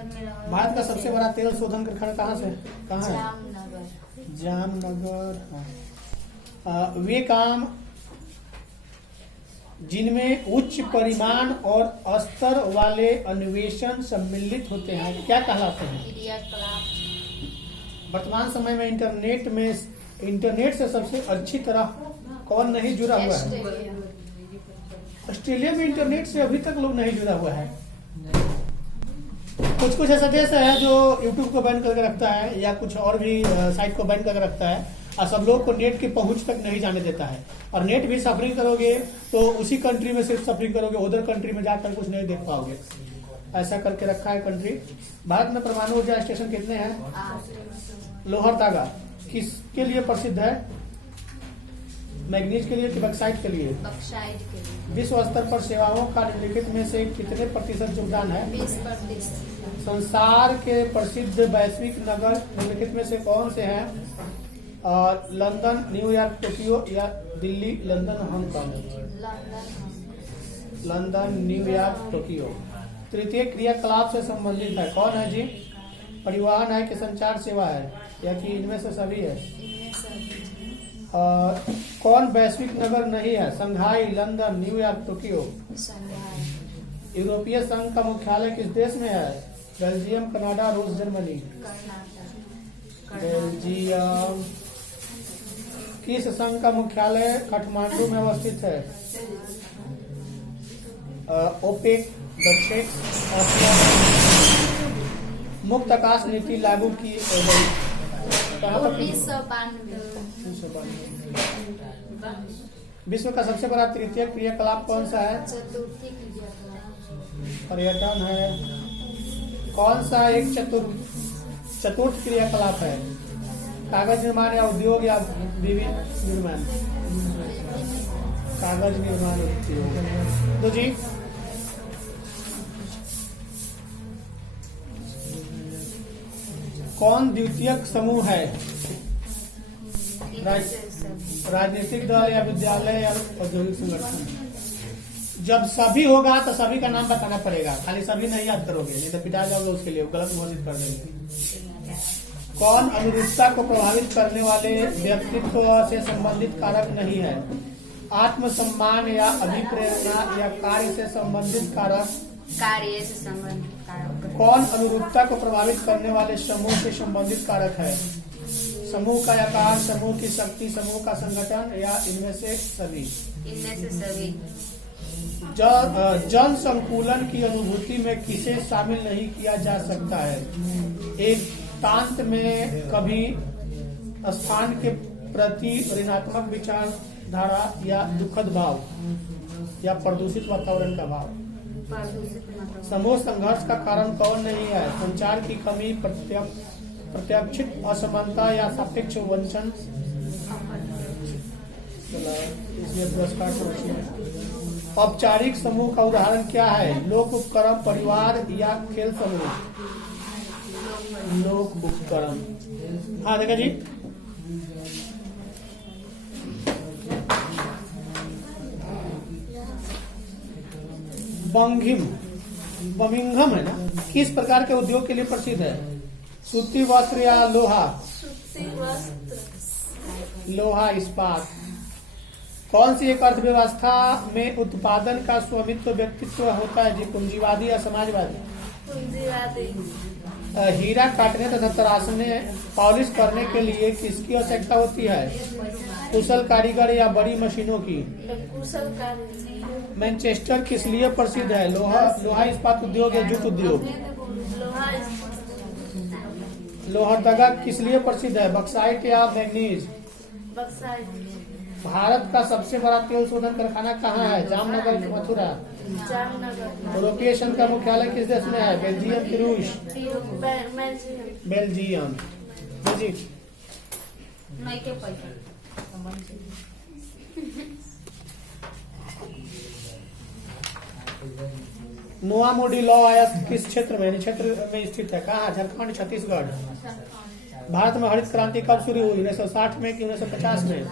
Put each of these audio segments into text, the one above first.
भारत का सबसे बड़ा तेल शोधन कारखाना कहाँ है? जामनगर। वे काम जिनमें उच्च परिमाण और स्तर वाले अन्वेषण सम्मिलित होते हैं क्या कहलाते हैं? वर्तमान समय में इंटरनेट से सबसे अच्छी तरह कौन नहीं जुड़ा हुआ है? ऑस्ट्रेलिया में इंटरनेट से अभी तक लोग नहीं जुड़ा हुआ है। कुछ ऐसा देश है जो यूट्यूब को बैन करके रखता है या कुछ और भी साइट को बैन करके रखता है और सब लोग को नेट की पहुंच तक नहीं जाने देता है। और नेट भी सफरिंग करोगे तो उसी कंट्री में सिर्फ सफरिंग करोगे, उधर कंट्री में जाकर कुछ नहीं देख पाओगे। ऐसा करके रखा है कंट्री। भारत में परमाणु ऊर्जा स्टेशन कितने हैं? लोहरदगा किसके लिए प्रसिद्ध है? मैग्नीज के लिए कि बक्साइट के लिए? विश्व स्तर पर सेवाओं का निम्नलिखित में से कितने प्रतिशत योगदान है? 20%। संसार के प्रसिद्ध वैश्विक नगर निम्नलिखित में से कौन से हैं? लंदन, न्यूयॉर्क, टोक्यो या Delhi? London, Hong Kong. London, New York, Tokyo. तृतीय क्रियाकलाप से संबंधित है कौन है जी? परिवहन है कि संचार सेवा है या कि इनमें से सभी है? कौन वैश्विक नगर नहीं है? संघाई, लंदन, न्यूयॉर्क, टोक्यो। यूरोपीय संघ का मुख्यालय किस देश में है? बेल्जियम, कनाडा, रूस, जर्मनी। बेल्जियम। किस संघ का मुख्यालय काठमांडू में अवस्थित है? ओपेक, दक्षिण एशिया। मुक्त आकाश नीति लागू की गई 1992। विश्व का सबसे बड़ा तृतीय क्रियाकलाप कौन सा है? चतुर्थी क्रियाकलाप। पर्यटन है। कौन सा एक चतुर्थ क्रियाकलाप है? कागज निर्माण या उद्योग या विविध निर्माण? कागज निर्माण उद्योग। तो जी कौन द्वितीयक समूह है? राजनीतिक दल या विद्यालय या औद्योगिक संगठन? जब सभी होगा तो सभी का नाम बताना पड़ेगा, खाली सभी नहीं याद करोगे, नहीं तो पिटा जाओगे उसके लिए, गलत घोषित कर देंगे। कौन अनुरूपता को प्रभावित करने वाले व्यक्तित्व से संबंधित कारक नहीं है? आत्मसम्मान या अभिप्रेरणा या कार्य से संबंधित कारक? कार्य से संबंधित कारक। कौन अनुरूपता को प्रभावित करने वाले समूह से संबंधित कारक है? समूह का आकार, समूह की शक्ति, समूह का संगठन या इनमें से सभी? इनमें से सभी। जन संकुलन की अनुभूति में किसे शामिल नहीं किया जा सकता है? एकांत में कभी स्थान के प्रति ऋणात्मक विचारधारा या दुखद भाव या प्रदूषित वातावरण का भाव? समूह संघर्ष का कारण कौन नहीं है? संचार की कमी, प्रत्याक्षित असमानता या सापेक्ष वंचन? इसलिए पुरस्कार को रखिए। औपचारिक समूह का उदाहरण क्या है? लोक उपक्रम, परिवार या खेल समूह? लोक उपक्रम। हाँ देखा जी। बर्मिंघम है ना, किस प्रकार के उद्योग के लिए प्रसिद्ध है? सूती वस्त्र या लोहा? लोहा, इस्पात। कौन सी एक अर्थव्यवस्था में उत्पादन का स्वामित्व व्यक्तित्व होता है जी? पूंजीवादी या समाजवादी? हीरा काटने तथा तराशने, पॉलिश करने के लिए किसकी आवश्यकता होती है? कुशल कारीगर या बड़ी मशीनों की? कुशल कारीगर। मैनचेस्टर किस लिए प्रसिद्ध है? लोहा इस्पात उद्योग या जूट उद्योग? लोहरदगा किस लिए प्रसिद्ध है? बक्साइट या मैग्नीज? भारत का सबसे बड़ा तेल शोधन कारखाना कहाँ है? जामनगर, मथुरा? यूरोपीय संघ का मुख्यालय किस देश में है? बेल्जियम की रूस? बेल्जियम। नोआ मोडी लॉ आया किस क्षेत्र में? क्षेत्र में स्थित है। कहाँ? झारखंड, छत्तीसगढ़। भारत में हरित क्रांति कब शुरू हुई? 1960 में कि 1950 में?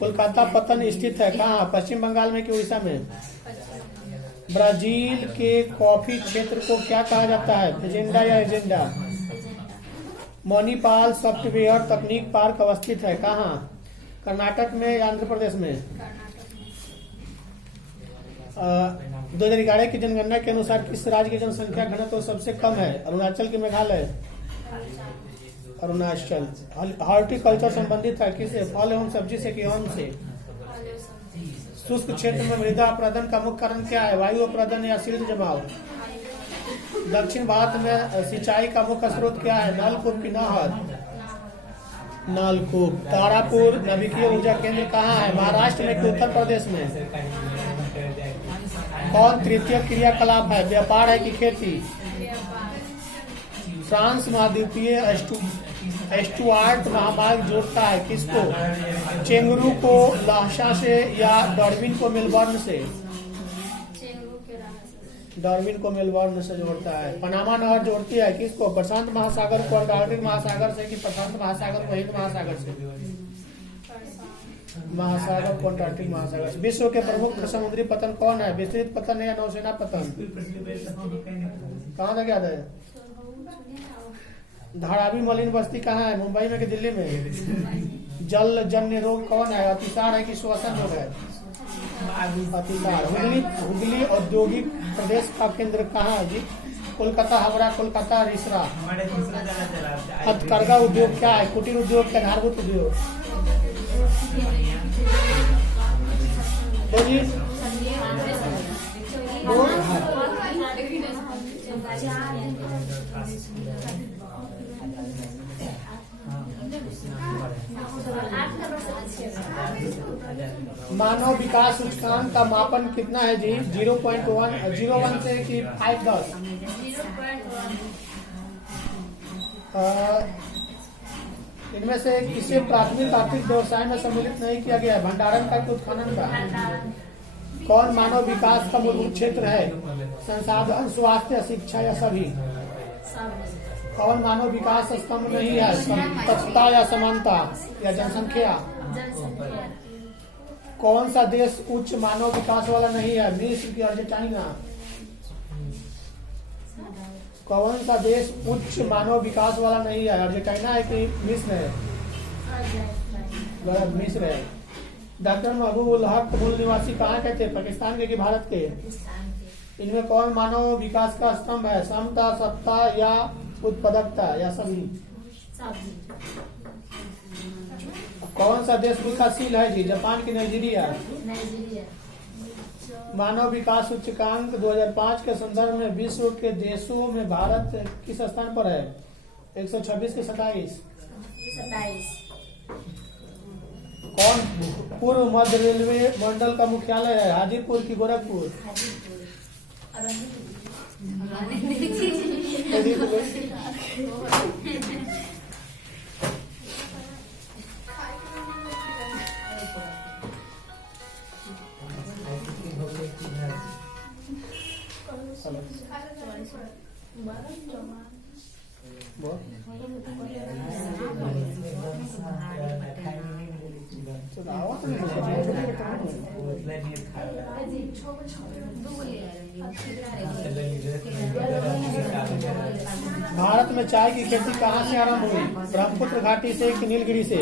कोलकाता पत्तन स्थित है कहाँ? पश्चिम बंगाल में कि उड़ीसा में? ब्राजील के कॉफी क्षेत्र को क्या कहा जाता है, फेजेंडा या एजेंडा? मणिपाल सॉफ्टवेयर तकनीक पार्क अवस्थित है कहाँ, कर्नाटक में या आंध्र प्रदेश में? 2011 की जनगणना के अनुसार किस राज्य की जनसंख्या घनत्व सबसे कम है, अरुणाचल की मेघालय? अरुणाचल। हॉर्टिकल्चर संबंधित है किससे, फल एवं सब्जी से कि आम से? शुष्क क्षेत्र में मृदा अपरदन का मुख्य कारण क्या है, वायु अपरदन या शीत जमाव? दक्षिण भारत में सिंचाई का मुख्य स्रोत क्या है, नलकूप की नहर? नलकूप। तारापुर नाभिकीय ऊर्जा केंद्र कहाँ है, महाराष्ट्र में कि उत्तर प्रदेश में? कौन तृतीय क्रियाकलाप है, व्यापार है कि खेती? फ्रांस महाद्वीपीय एस्टुआर्ट महामार्ग जोड़ता है किसको, चेंगरू को लाहसा से या डार्विन को मेलबर्न से? डार्विन को मेलबर्न से जोड़ता है। पनामा नहर जोड़ती है किसको, प्रशांत महासागर को अंटार्कटिक महासागर से कि प्रशांत महासागर को हिंद महासागर से? महासागर को अंटार्कटिक महासागर से। विश्व के प्रमुख समुद्री पतन कौन है, विस्तृत पतन या नौसेना पतन? कहाँ तक याद है? धारावी मलिन बस्ती कहाँ है, मुंबई में कि दिल्ली में? जल जन्य रोग कौन है, अतिसार है कि श्वसन रोग है? अतिसार। हुगली औद्योगिक प्रदेश का केंद्र कहाँ है जी, कोलकाता, हावड़ा, कोलकाता, रिसरा। हथकरघा उद्योग क्या है, कुटीर उद्योग क्या आधारभूत उद्योग? मानव विकास सूचकांक का मापन कितना है जी, 0.1 से कि 5-10? इनमें से किसी प्राथमिक आर्थिक व्यवसाय में सम्मिलित नहीं किया गया है, भंडारण का कि उत्खनन का? कौन मानव विकास का मूलभूत क्षेत्र है, संसाधन, स्वास्थ्य, शिक्षा या सभी? कौन मानव विकास स्तंभ नहीं है, तटता या समानता या जनसंख्या? कौन सा देश उच्च मानव विकास वाला नहीं है, मिस्र की अर्जेंटीना? कौन सा देश उच्च मानव विकास वाला नहीं है, अर्जेंटीना है कि मिस्र है? गलत, मिस्र है। डॉक्टर महबूबुल हक मूल निवासी कहाँ के थे, पाकिस्तान के कि भारत के? इनमें कौन मानव विकास का स्तंभ है, समता, सत्ता या उत्पादकता या सभी? कौन सा देश विकासशील है जी, जापान की नाइजीरिया? मानव विकास सूचकांक 2005 के संदर्भ में विश्व के देशों में भारत किस स्थान पर है, 126 के 27? कौन पूर्व मध्य रेलवे मंडल का मुख्यालय है, हाजीपुर की गोरखपुर? भारत में चाय की खेती कहाँ से आरंभ हुई, ब्रह्मपुत्र घाटी से कि नीलगिरी से?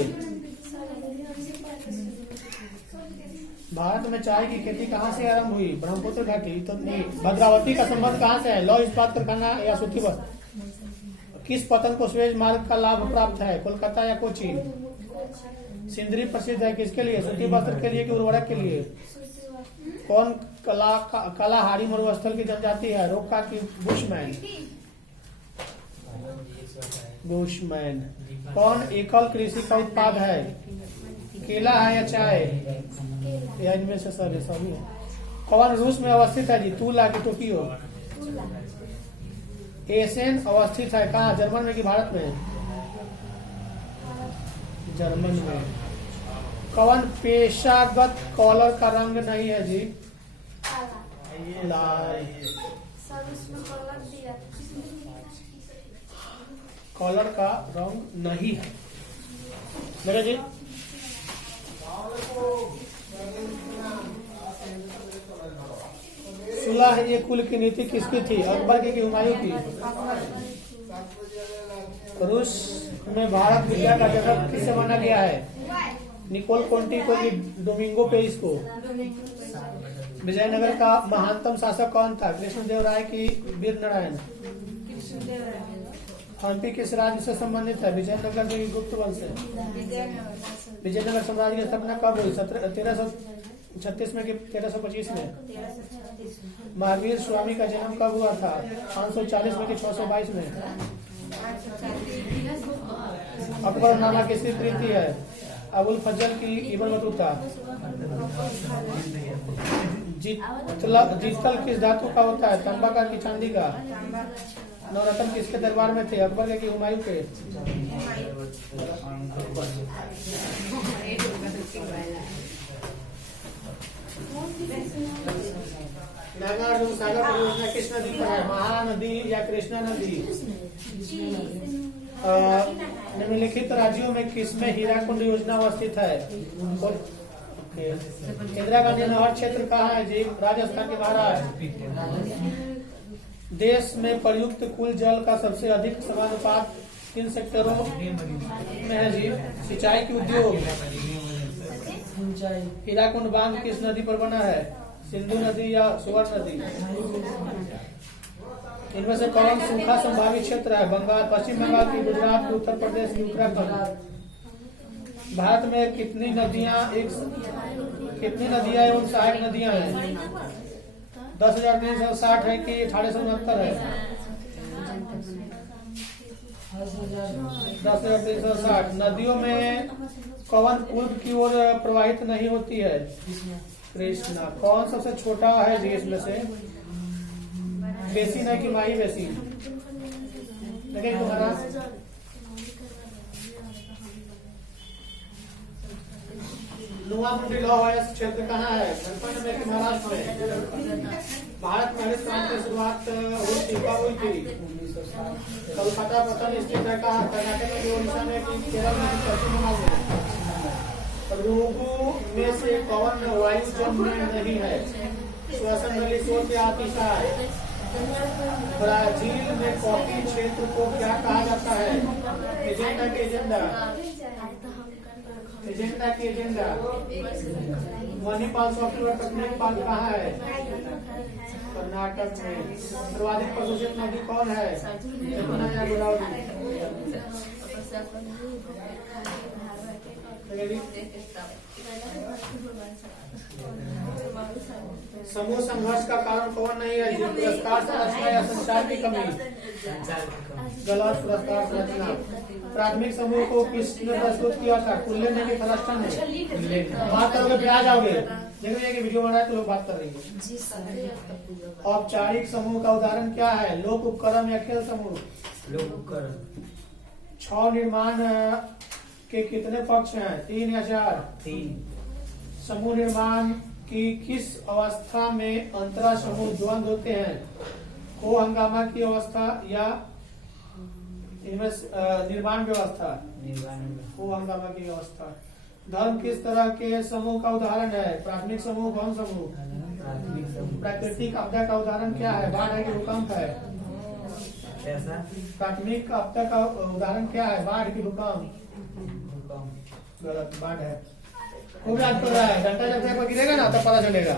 भारत में चाय की खेती कहाँ से आरंभ हुई, ब्रह्मपुत्र घाटी तो नहीं। भद्रावती का संबंध कहाँ से है, लौह इस्पात कारखाना या सूती वस्त्र? किस पतन को सुएज मार्ग का लाभ प्राप्त है, कोलकाता या कोची? सिंदरी प्रसिद्ध है किसके लिए, सूती वस्त्र के लिए कि उर्वरक के लिए? कौन कालाहारी मरुस्थल की जनजाति है, रोका की बुशमैन? बुशमैन। कौन एकल कृषि का उत्पाद है, केला है या चाय या इनमें से सभी है? कौन रूस में अवस्थित है जी, तूला की टोक्यो? एशियन अवस्थित है कहाँ, जर्मन में कि भारत में? जर्मन में। कौन पेशागत कॉलर का रंग नहीं है जी, लाल? कॉलर का रंग नहीं है मेरे जी। सुलह ये कुल की नीति किसकी थी, अकबर की कि हुमायूं की? रूस में भारत विद्या का जनक किससे माना गया है? निकोल कोंटी को कि डोमिंगो पेरिस को? विजयनगर का महानतम शासक कौन था, कृष्णदेव राय की वीर नारायण? हम्पी किस राज्य से संबंधित है, विजयनगर से गुप्त वंश से? विजयनगर साम्राज्य की स्थापना कब हुई, 1336 में कि 1325 में? महावीर स्वामी का जन्म कब हुआ था, 540 में कि 622 में? अकबरनामा किसकी कृति है, अबुल फजल की इब्न बतूता? जीतल किस धातु का होता है, तांबा का कि चांदी का? नवरत्न किसके दरबार में थे, अकबर के कि हुमायूं के? नागार्जुन सागर परियोजना किस नदी पर है, महानदी या कृष्णा नदी? निम्नलिखित राज्यों में किसमें हीराकुंड योजना अवस्थित है? इंदिरा गांधी नहर क्षेत्र कहाँ है जी, राजस्थान के महाराष्ट्र? देश में प्रयुक्त कुल जल का सबसे अधिक समानुपात किन सेक्टरों में है जी, सिंचाई की उद्योग? हीराकुंड बांध किस नदी पर बना है, सिंधु नदी या सुवर्ण नदी? इनमें से कौन सूखा संभावित क्षेत्र है, बंगाल, पश्चिम बंगाल की, गुजरात की, उत्तर प्रदेश की, उत्तराखंड? भारत में कितनी नदियां एवं सहायक नदियां हैं, 10,360 है कि 1869 है? 10,360। नदियों में कौन पूर्व की ओर प्रवाहित नहीं होती है, कृष्णा? कौन सबसे छोटा है जी इसमें से, बेसिन है कि माही बेसिन? देखिए तुम्हारा नुआमुंडी लॉ क्षेत्र कहाँ है, झारखंड में कि महाराष्ट्र में? भारत में हरित क्रांति की शुरुआत हुई थी, कब हुई थी? कोलकाता पतन स्थित है कहाँ, कर्नाटक में, ओडिशा में कि केरल में, पश्चिम बंगाल में? रोगों में से कौन वायु जल में नहीं है, श्वसन नली, शोथ या अतिसार? ब्राजील में कॉफी क्षेत्र को क्या कहा जाता है, एजेंडा के एजेंडा? एजेंडा के एजेंडा? मणिपाल सॉफ्टवेयर तकनीक पार्क कहाँ है, कर्नाटक में? सर्वाधिक प्रदूषित नदी कौन है, यमुना या गोदावरी? समूह संघर्ष का कारण कौन नहीं है, पुरस्कार संरचना या संचार की कमी? गलत, पुरस्कार संरचना। प्राथमिक समूह को किसने प्रस्तुत किया था, कुल्ले ने कि फलस्टन ने? बात करोगे फिर आ जाओगे, देखिए कि वीडियो बन रहा है तो लोग बात कर रही है। औपचारिक समूह का उदाहरण क्या है, लोक उपक्रम या खेल समूह? लोक उपक्रम। 6 निर्माण के कितने पक्ष हैं, 3 या 4? 3। समूह निर्माण की किस अवस्था में अंतरा समूह द्वंद्व होते हैं, को हंगामा की अवस्था या इनमें निर्माण व्यवस्था? को हंगामा की अवस्था। धर्म किस तरह के समूह का उदाहरण है, प्राथमिक समूह, कौन समूह? प्राकृतिक आपदा का उदाहरण क्या है, बाढ़ है कि भूकंप है? प्राथमिक आपदा का उदाहरण क्या है, बाढ़ की भूकंप? गलत, बाढ़ है। खूब याद कर रहा है, घंटा जब तक गिरेगा ना तब पता चलेगा।